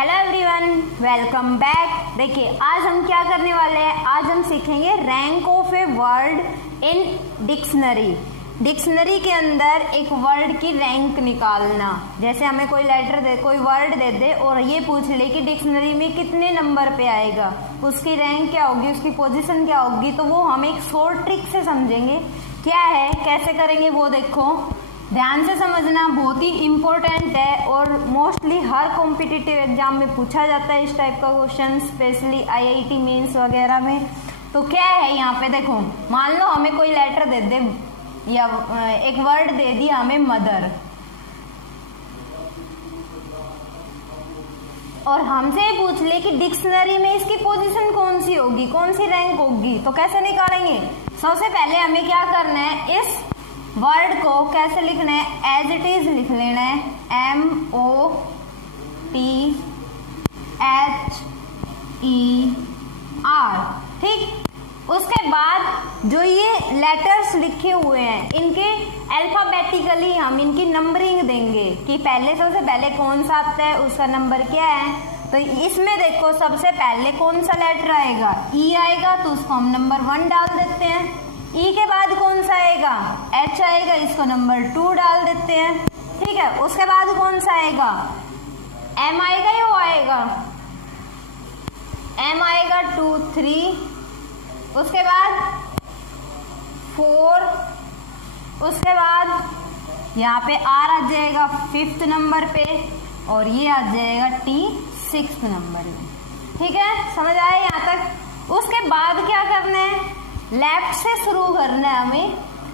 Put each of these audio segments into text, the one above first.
Hello everyone, welcome back. देखिए आज हम क्या करने वाले हैं, आज हम सीखेंगे rank of a word in dictionary. Dictionary के अंदर एक वर्ड की रैंक निकालना। जैसे हमें कोई लेटर दे, कोई वर्ड दे दे और ये पूछ ले कि डिक्शनरी में कितने नंबर पे आएगा, उसकी रैंक क्या होगी, उसकी पोजीशन क्या होगी, तो वो हम एक शॉर्ट ट्रिक से समझेंगे। क्या है, कैसे करेंगे वो देखो, ध्यान से समझना, बहुत ही इम्पोर्टेंट है और मोस्टली हर कॉम्पिटिटिव एग्जाम में पूछा जाता है इस टाइप का क्वेश्चन, स्पेशली आईआईटी मेंस वगैरह में। तो क्या है यहाँ पे देखो, मान लो हमें कोई लेटर दे दे या एक वर्ड दे दिया हमें मदर, और हमसे पूछ ले कि डिक्शनरी में इसकी पोजीशन कौन सी होगी, कौन सी रैंक होगी, तो कैसे निकालेंगे। सबसे पहले हमें क्या करना है, इस वर्ड को कैसे लिखना है, एज इट इज लिख लेना है, MOTHER। ठीक, उसके बाद जो ये लेटर्स लिखे हुए हैं इनके अल्फाबेटिकली हम इनकी नंबरिंग देंगे कि पहले सबसे पहले कौन सा आता है, उसका नंबर क्या है। तो इसमें देखो सबसे पहले कौन सा लेटर आएगा, ई आएगा, तो उसको हम नंबर 1 डाल देते हैं। ई के बाद कौन सा आएगा, एच आएगा, इसको नंबर 2 डाल देते हैं। ठीक है, उसके बाद कौन सा आएगा, एम आएगा या ओ आएगा, एम आएगा 2 3, उसके बाद 4, उसके बाद यहाँ पे आर आ जाएगा 5th नंबर पे और ये आ जाएगा टी 6th नंबर में। ठीक है, समझ आया यहाँ तक। उसके बाद क्या करना है, लेफ्ट से शुरू करना है, हमें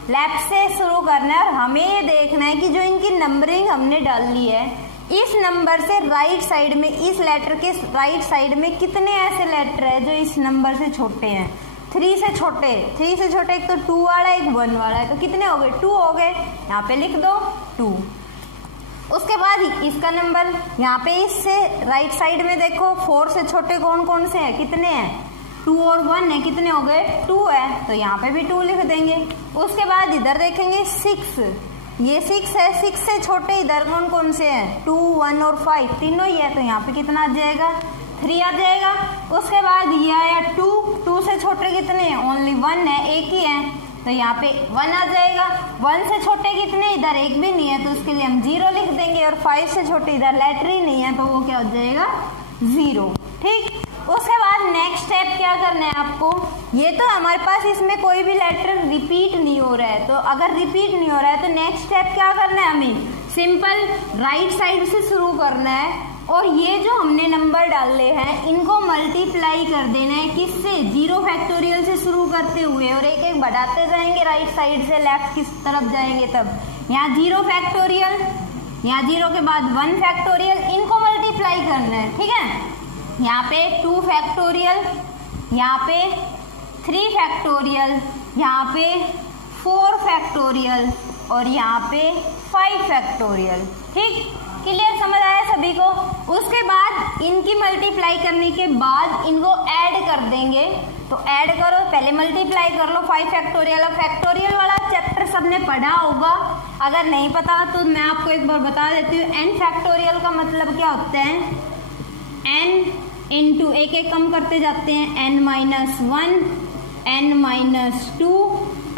लेफ्ट से शुरू करना है और हमें ये देखना है कि जो इनकी नंबरिंग हमने डाल ली है, इस नंबर से राइट साइड में, इस लेटर के राइट साइड में कितने ऐसे लेटर है जो इस नंबर से छोटे हैं, 3 से छोटे। 3 से छोटे एक तो 2 वाला है, एक 1 वाला है, तो कितने हो गए, 2 हो गए, यहाँ पे लिख दो 2। उसके बाद इसका नंबर यहाँ पे इससे राइट साइड में देखो 4 से छोटे कौन कौन से हैं, कितने हैं, 2 और 1 है, कितने हो गए, 2 है, तो यहाँ पे भी 2 लिख देंगे। उसके बाद इधर देखेंगे 6, ये 6 है, 6 से छोटे इधर कौन कौन से हैं, 2 1 और 5 तीनों ही है, तो यहाँ पे कितना आ जाएगा, 3 आ जाएगा। उसके बाद ये आया 2 से छोटे कितने हैं, ओनली 1 है, एक ही है, तो यहाँ पे 1 आ जाएगा। 1 से छोटे कितने, इधर एक भी नहीं है, तो उसके लिए हम 0 लिख देंगे, और 5 से छोटे इधर लेटर ही नहीं है, तो वो क्या हो जाएगा, 0। ठीक, उसके बाद नेक्स्ट स्टेप क्या करना है आपको, ये तो हमारे पास इसमें कोई भी लेटर रिपीट नहीं हो रहा है, तो अगर रिपीट नहीं हो रहा है तो नेक्स्ट स्टेप क्या करना है, हमें सिंपल राइट साइड से शुरू करना है और ये जो हमने नंबर डाले हैं इनको मल्टीप्लाई कर देना है, किससे, 0 फैक्टोरियल से शुरू करते हुए, और एक एक बढ़ाते जाएंगे राइट साइड से लेफ्ट की तरफ जाएंगे। तब यहाँ 0 फैक्टोरियल, यहाँ 0 के बाद 1 फैक्टोरियल, इनको मल्टीप्लाई करना है। ठीक है, यहाँ पे 2 फैक्टोरियल, यहाँ पे 3 फैक्टोरियल, यहाँ पे 4 फैक्टोरियल और यहाँ पे 5 फैक्टोरियल। ठीक, क्लियर, समझ आया सभी को। उसके बाद इनकी मल्टीप्लाई करने के बाद इनको ऐड कर देंगे, तो ऐड करो, पहले मल्टीप्लाई कर लो 5 फैक्टोरियल। और फैक्टोरियल वाला चैप्टर सबने पढ़ा होगा, अगर नहीं पता तो मैं आपको एक बार बता देती हूँ। n फैक्टोरियल का मतलब क्या होता है, n इंटू एक एक कम करते जाते हैं, n-1, n-2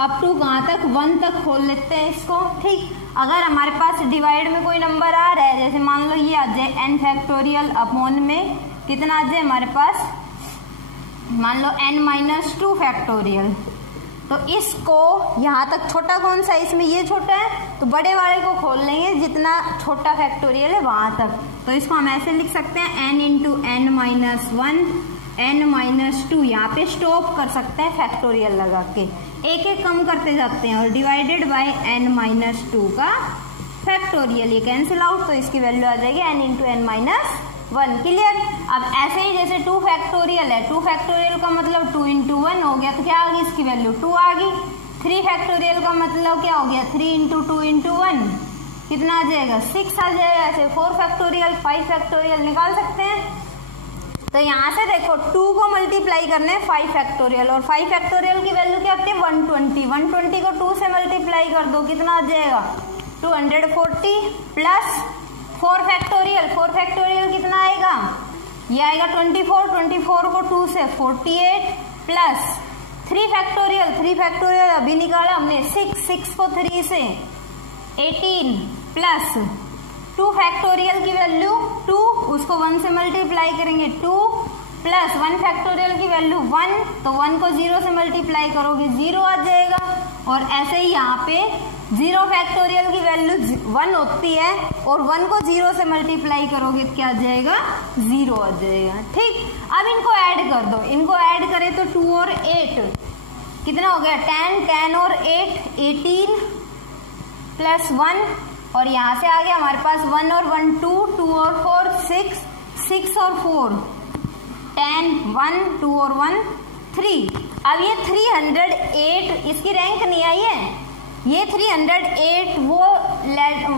अप टू कहाँ तक, 1 तक खोल लेते हैं इसको। ठीक, अगर हमारे पास डिवाइड में कोई नंबर आ रहा है, जैसे मान लो ये आ जाए n फैक्टोरियल अपॉन में कितना आ जाए हमारे पास, मान लो n-2 फैक्टोरियल, तो इसको यहाँ तक छोटा कौन सा, इसमें ये छोटा है तो बड़े वाले को खोल लेंगे, जितना छोटा फैक्टोरियल है वहां तक, तो इसको हम ऐसे लिख सकते हैं n इंटू n-1 n-2, यहाँ पे स्टॉप कर सकते हैं फैक्टोरियल लगा के, एक एक कम करते जाते हैं, और डिवाइडेड बाय n-2 का फैक्टोरियल, ये कैंसिल आउट, तो इसकी वैल्यू आ जाएगी n इंटू n-1। क्लियर। अब ऐसे ही जैसे 2 फैक्टोरियल है, 2 फैक्टोरियल का मतलब 2 इंटू 1 हो गया, तो क्या आ गई इसकी वैल्यू 2 आ गई। 3 फैक्टोरियल का मतलब क्या हो गया, 3 इंटू 2 इंटू 1 कितना आ जाएगा, 6 आ जाएगा। ऐसे 4 फैक्टोरियल 5 फैक्टोरियल निकाल सकते हैं। तो यहाँ से देखो 2 को मल्टीप्लाई करने 5 फैक्टोरियल, और 5 फैक्टोरियल की वैल्यू क्या होती है, 120। 120 को 2 से मल्टीप्लाई कर दो, कितना आ जाएगा, 240 प्लस 4 फैक्टोरियल, 4 फैक्टोरियल कितना आएगा, ये आएगा 24, 24 को 2 से 48 प्लस 3 फैक्टोरियल, 3 फैक्टोरियल अभी निकाला हमने 6 को 3 से 18 प्लस 2 फैक्टोरियल की वैल्यू 2, उसको 1 से मल्टीप्लाई करेंगे 2 प्लस 1 फैक्टोरियल की वैल्यू 1, तो 1 को 0 से मल्टीप्लाई करोगे 0 आ जाएगा। और ऐसे ही यहाँ पे 0 फैक्टोरियल की वैल्यू 1 होती है और 1 को 0 से मल्टीप्लाई करोगे क्या आ जाएगा 0 आ जाएगा। ठीक, अब इनको ऐड कर दो, इनको ऐड करें तो 2 और 8 कितना हो गया 10, 10 और 8 18 प्लस 1, और यहाँ से आ गया हमारे पास 1 और 1 2, 2 और 4 6, 6 और 4 10, 1 2 और 1 3। अब ये 308 इसकी रैंक नहीं आई है, ये 308 वो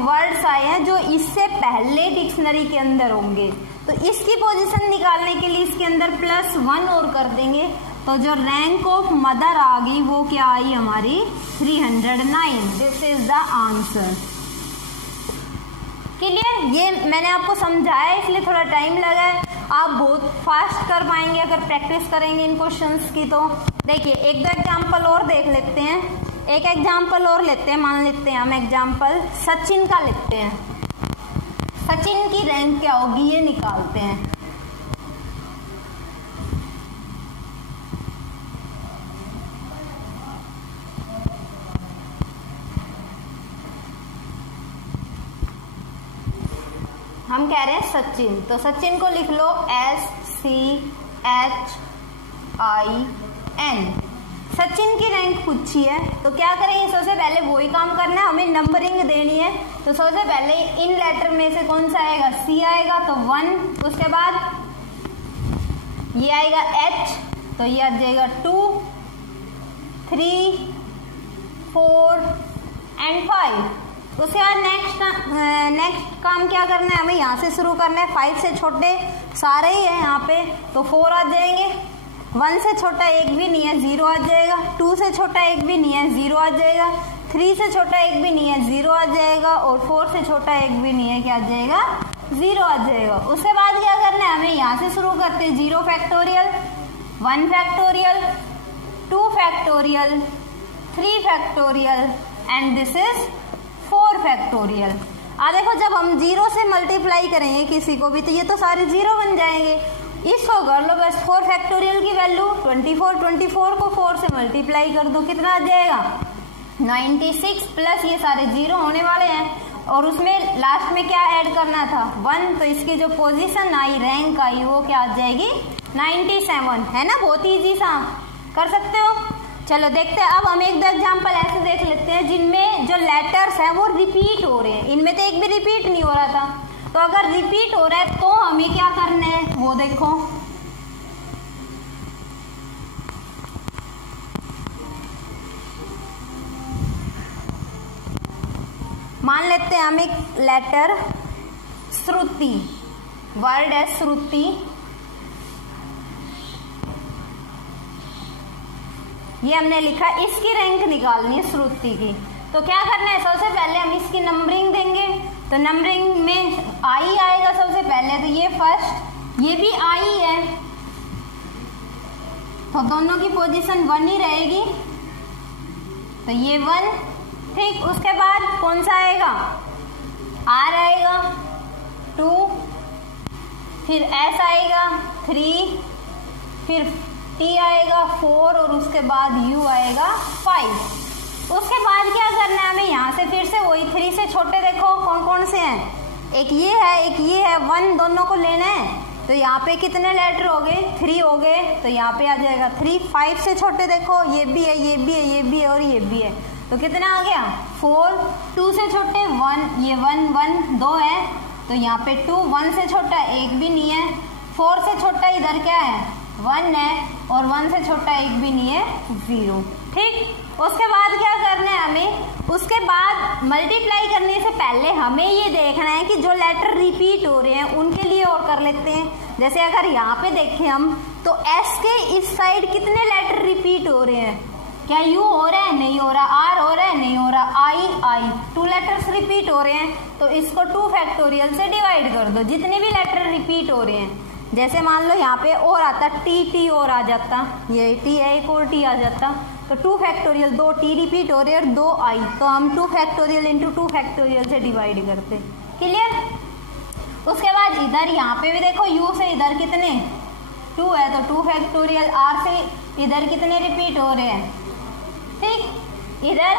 वर्ड्स आए हैं जो इससे पहले डिक्शनरी के अंदर होंगे, तो इसकी पोजीशन निकालने के लिए इसके अंदर +1 और कर देंगे, तो जो रैंक ऑफ मदर आ गई वो क्या आई हमारी 309। This is the answer. Clear? ये मैंने आपको समझाया इसलिए थोड़ा टाइम लगा है, आप बहुत फास्ट कर पाएंगे अगर प्रैक्टिस करेंगे इन क्वेश्चंस की। तो देखिए एक दो एग्जाम्पल और देख लेते हैं, एक एग्जाम्पल और लेते हैं, मान लेते हैं हम एग्जाम्पल सचिन का लेते हैं। सचिन की रैंक क्या होगी ये निकालते हैं। हम कह रहे हैं सचिन, तो सचिन को लिख लो SCHIN। सचिन की रैंक पूछी है तो क्या करेंगे, सबसे पहले वही काम करना है, हमें नंबरिंग देनी है। तो सबसे पहले इन लेटर में से कौन सा आएगा, C आएगा तो 1, उसके बाद ये आएगा H, तो ये आ जाएगा 2 3 4 एंड 5। उसके बाद नेक्स्ट काम क्या करना है, हमें यहाँ से शुरू करना है, 5 से छोटे सारे ही है यहाँ पे, तो 4 आ जाएंगे, 1 से छोटा एक भी नहीं है 0 आ जाएगा, 2 से छोटा एक भी नहीं है 0 आ जाएगा, 3 से छोटा एक भी नहीं है 0 आ जाएगा, और 4 से छोटा एक भी नहीं है क्या आ जाएगा 0 आ जाएगा। उसके बाद क्या करना है, हमें यहाँ से शुरू करते हैं 0 factorial, 1 factorial, 2 factorial, 3 factorial and this is 4 factorial. देखो जब हम 0 से मल्टीप्लाई करेंगे किसी को भी तो ये तो सारे 0 बन जाएंगे, इसको कर लो बस 4 फैक्टोरियल की वैल्यू 24, 24 को 4 से मल्टीप्लाई कर दो, कितना आ जाएगा 96 प्लस ये सारे 0 होने वाले हैं, और उसमें लास्ट में क्या ऐड करना था 1, तो इसकी जो पोजीशन आई रैंक आई वो क्या आ जाएगी 97, है ना। बहुत ईजी सा कर सकते हो। चलो देखते हैं, अब हम एक दो एग्जाम्पल ऐसे देख लेते हैं जिनमें जो लेटर्स हैं वो रिपीट हो रहे हैं, इनमें तो एक भी रिपीट नहीं हो रहा था, तो अगर रिपीट हो रहा है तो हमें क्या करना है वो देखो। मान लेते हैं हम एक लेटर श्रुति, वर्ड है श्रुति, ये हमने लिखा, इसकी रैंक निकालनी है श्रुति की। तो क्या करना है, सबसे पहले हम इसकी नंबरिंग देंगे, तो नंबरिंग में आई आएगा सबसे पहले, तो ये फर्स्ट, ये भी आई है, तो दोनों की पोजीशन 1 ही रहेगी, तो ये 1। ठीक, उसके बाद कौन सा आएगा, R आएगा 2, फिर S आएगा 3, फिर T आएगा 4, और उसके बाद U आएगा 5। उसके बाद क्या करना है, हमें यहाँ से फिर से वही 3 से छोटे देखो कौन कौन से हैं, एक ये है एक ये है, 1 दोनों को लेना है, तो यहाँ पे कितने लेटर हो गए 3 हो गए, तो यहाँ पे आ जाएगा 3। 5 से छोटे देखो ये भी है ये भी है ये भी है और ये भी है, तो कितना आ गया 4। 2 से छोटे 1, ये 1 1 2 है, तो यहाँ पे 2। 1 से छोटा एक भी नहीं है, 4 से छोटा इधर क्या है 1 है, और 1 से छोटा एक भी नहीं है 0। ठीक, उसके बाद क्या करना है हमें, उसके बाद मल्टीप्लाई करने से पहले हमें ये देखना है कि जो लेटर रिपीट हो रहे हैं उनके लिए और कर लेते हैं। जैसे अगर यहाँ पे देखें हम तो S के इस साइड कितने लेटर रिपीट हो रहे हैं, क्या U हो रहा है नहीं हो रहा, R हो रहा है नहीं हो रहा, I 2 लेटर्स रिपीट हो रहे हैं, तो इसको 2 फैक्टोरियल से डिवाइड कर दो, जितने भी लेटर रिपीट हो रहे हैं जैसे मान लो यहाँ पे और आता टी और आ जाता, ये टी है एक और टी आ जाता, तो 2 फैक्टोरियल, 2 टी रिपीट हो रहे और 2 आई, तो हम 2 फैक्टोरियल इंटू 2 फैक्टोरियल से डिवाइड करते। क्लियर। उसके बाद इधर यहाँ पे भी देखो u से इधर कितने 2 है तो 2 फैक्टोरियल, r से इधर कितने रिपीट हो रहे हैं, ठीक, इधर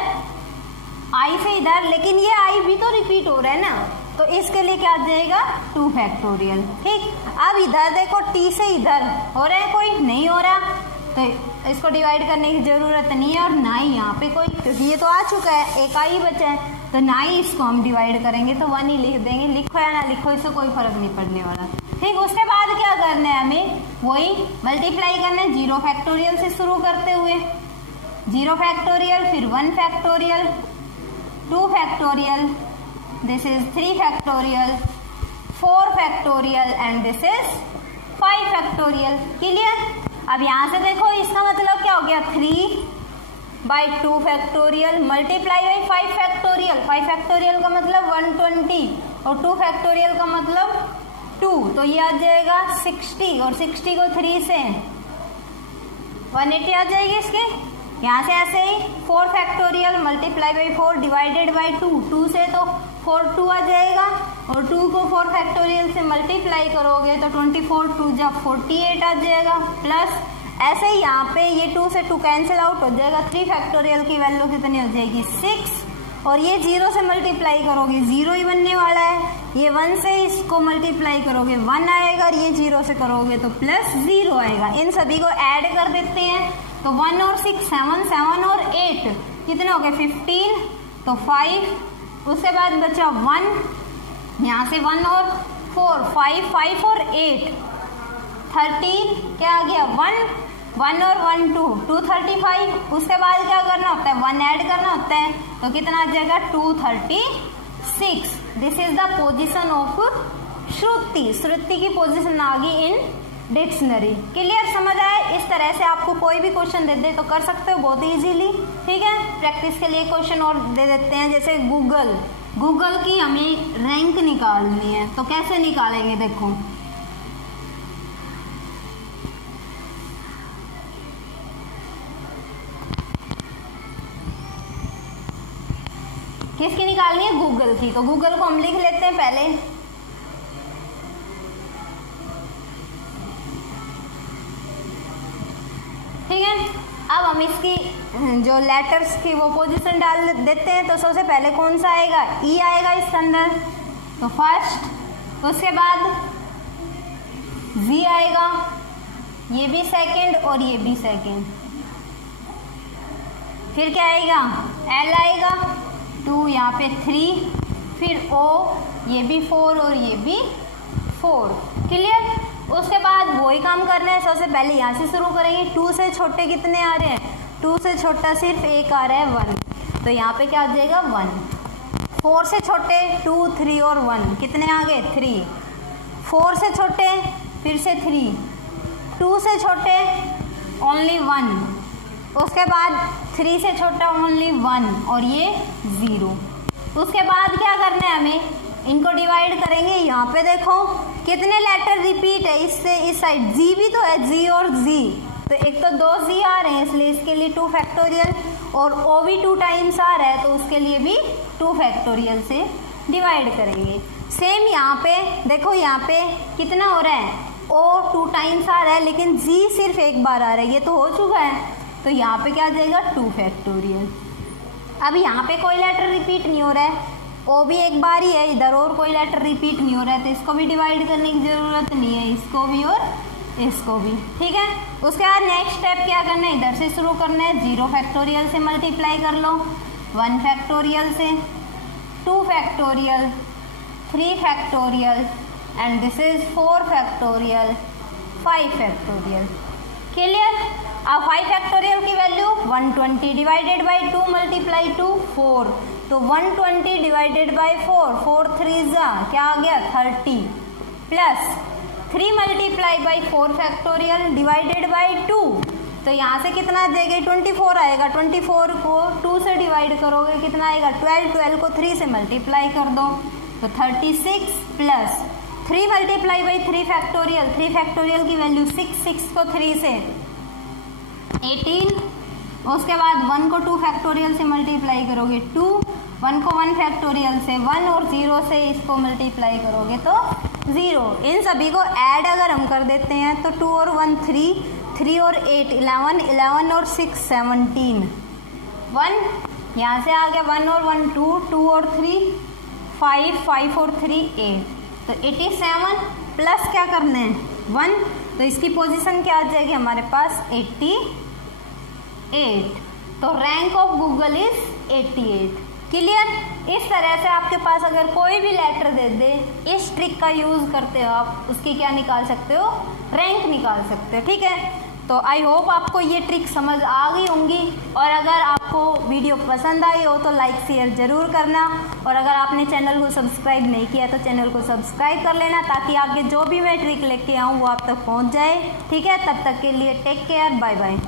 i से इधर, लेकिन ये i भी तो रिपीट हो रहा है ना, तो इसके लिए क्या आ जाएगा 2 फैक्टोरियल, ठीक। अब इधर देखो t से इधर हो रहा है, कोई नहीं हो रहा, तो इसको डिवाइड करने की जरूरत नहीं है, और ना ही यहाँ पे कोई, क्योंकि ये तो आ चुका है, एक ही बचा है, तो ना ही इसको हम डिवाइड करेंगे, तो 1 ही लिख देंगे, लिखो या ना लिखो इससे कोई फर्क नहीं पड़ने वाला, ठीक। उसके बाद क्या करना है हमें, वही मल्टीप्लाई करना है 0 फैक्टोरियल से शुरू करते हुए, 0 फैक्टोरियल, फिर 1 factorial, 2 factorial, this is 3 factorial, 4 factorial and this is 5 factorial. Clear. अब यहाँ से देखो इसका मतलब क्या हो गया, 3/2 factorial multiply by 5 factorial, 5 factorial का मतलब 120 और 2 फैक्टोरियल का मतलब 2, तो ये आ जाएगा 60, और 60 को 3 से 180 आ जाएगी इसके। यहाँ से ऐसे ही 4 factorial multiply by 4 divided by 2, 2 से तो 4 आ जाएगा, और 2 को 4 फैक्टोरियल से मल्टीप्लाई करोगे तो 24 2 जा 48 आ जाएगा, प्लस ऐसे ही यहाँ पे ये 2 से 2 कैंसिल आउट हो जाएगा, 3 फैक्टोरियल की वैल्यू कितनी हो जाएगी 6, और ये 0 से मल्टीप्लाई करोगे 0 ही बनने वाला है, ये 1 से इसको मल्टीप्लाई करोगे 1 आएगा, और ये 0 से करोगे तो प्लस 0 आएगा। इन सभी को ऐड कर देते हैं, तो 1 और 6 7, 7 और 8 कितने हो गए 15, तो 5, उसके बाद बचा 1, यहाँ से 1 और 4 5, 5 और 8 13, क्या आ गया 1 और 1 2 235, उसके बाद क्या करना होता है 1 ऐड करना होता है, तो कितना आ जाएगा 236। This is the position of Shruti, Shruti की पोजीशन आ गई इन डिक्शनरी। क्लियर, समझ आया। इस तरह से आपको कोई भी क्वेश्चन दे दे तो कर सकते हो बहुत इजीली, ठीक है। प्रैक्टिस के लिए क्वेश्चन और दे देते हैं, जैसे गूगल की हमें रैंक निकालनी है, तो कैसे निकालेंगे देखो, किसकी निकालनी है गूगल की, तो गूगल को हम लिख लेते हैं पहले, ठीक है। अब हम इसकी जो लेटर्स की वो पोजीशन डाल देते हैं, तो सबसे पहले कौन सा आएगा ई आएगा इसके अंदर, तो फर्स्ट, उसके बाद जी आएगा, ये भी सेकंड और ये भी सेकंड, फिर क्या आएगा एल आएगा 2, यहाँ पे 3, फिर ओ, ये भी 4 और ये भी 4। क्लियर। उसके बाद वही काम करना है, सबसे पहले यहाँ से शुरू करेंगे, 2 से छोटे कितने आ रहे हैं, 2 से छोटा सिर्फ एक आ रहा है 1, तो यहाँ पे क्या आ जाएगा 1। 4 से छोटे 2 3 और 1 कितने आ गए 3, 4 से छोटे फिर से 3, 2 से छोटे ओनली 1, उसके बाद 3 से छोटा ओनली 1 और ये 0। उसके बाद क्या करना है हमें, इनको डिवाइड करेंगे। यहाँ पे देखो कितने लेटर रिपीट है, इससे इस साइड जी भी तो है, जी और जी, तो एक तो 2 जी आ रहे हैं इसलिए इसके लिए 2 फैक्टोरियल, और ओ भी 2 टाइम्स आ रहा है तो उसके लिए भी 2 फैक्टोरियल से डिवाइड करेंगे। सेम यहाँ पे देखो, यहाँ पे कितना हो रहा है, ओ 2 टाइम्स आ रहा है लेकिन जी सिर्फ एक बार आ रहा है, ये तो हो चुका है, तो यहाँ पे क्या आ जाएगा 2 फैक्टोरियल। अब यहाँ पे कोई लेटर रिपीट नहीं हो रहा है, ओ भी एक बार ही है इधर, और कोई लेटर रिपीट नहीं हो रहा है, तो इसको भी डिवाइड करने की ज़रूरत नहीं है, इसको भी और इसको भी, ठीक है। उसके बाद नेक्स्ट स्टेप क्या करना है, इधर से शुरू करना है, 0 फैक्टोरियल से मल्टीप्लाई कर लो, 1 फैक्टोरियल से, 2 factorial, 3 factorial and this is 4 factorial, 5 factorial. Clear. अब 5 फैक्टोरियल की वैल्यू 120 डिवाइडेड बाई 2 मल्टीप्लाई 2 4, तो 120 डिवाइडेड बाई 4, 4 3 जा क्या आ गया 30, plus 3 multiply by 4 factorial divided by 2, तो यहाँ से कितना आ जाएगा 24 आएगा, 24 को 2 से डिवाइड करोगे कितना आएगा 12, 12 को 3 से मल्टीप्लाई कर दो तो 36 plus 3 multiply by 3 factorial, 3 factorial की वैल्यू 6, 6 को 3 से 18, उसके बाद 1 को 2 फैक्टोरियल से मल्टीप्लाई करोगे 2, 1 को 1 फैक्टोरियल से 1 और 0 से इसको मल्टीप्लाई करोगे तो 0। इन सभी को ऐड अगर हम कर देते हैं तो 2 और 1 3, 3 और 8 11, 11 और 6 17, 1 यहाँ से आ गया 1 और 1 2, 2 और 3 5, 5 और 3 8, तो 87 प्लस क्या करना है 1, तो इसकी पोजीशन क्या आ जाएगी हमारे पास 88। तो rank of Google is 88। Clear. इस तरह से आपके पास अगर कोई भी लेटर दे दे, इस ट्रिक का यूज करते हो आप उसकी क्या निकाल सकते हो, रैंक निकाल सकते हो। ठीक है, तो आई होप आपको ये ट्रिक समझ आ गई होंगी, और अगर आपको वीडियो पसंद आई हो तो लाइक शेयर ज़रूर करना, और अगर आपने चैनल को सब्सक्राइब नहीं किया तो चैनल को सब्सक्राइब कर लेना ताकि आगे जो भी मैं ट्रिक लेके आऊँ वो आप तक पहुँच जाए। ठीक है, तब तक के लिए टेक केयर, बाय बाय।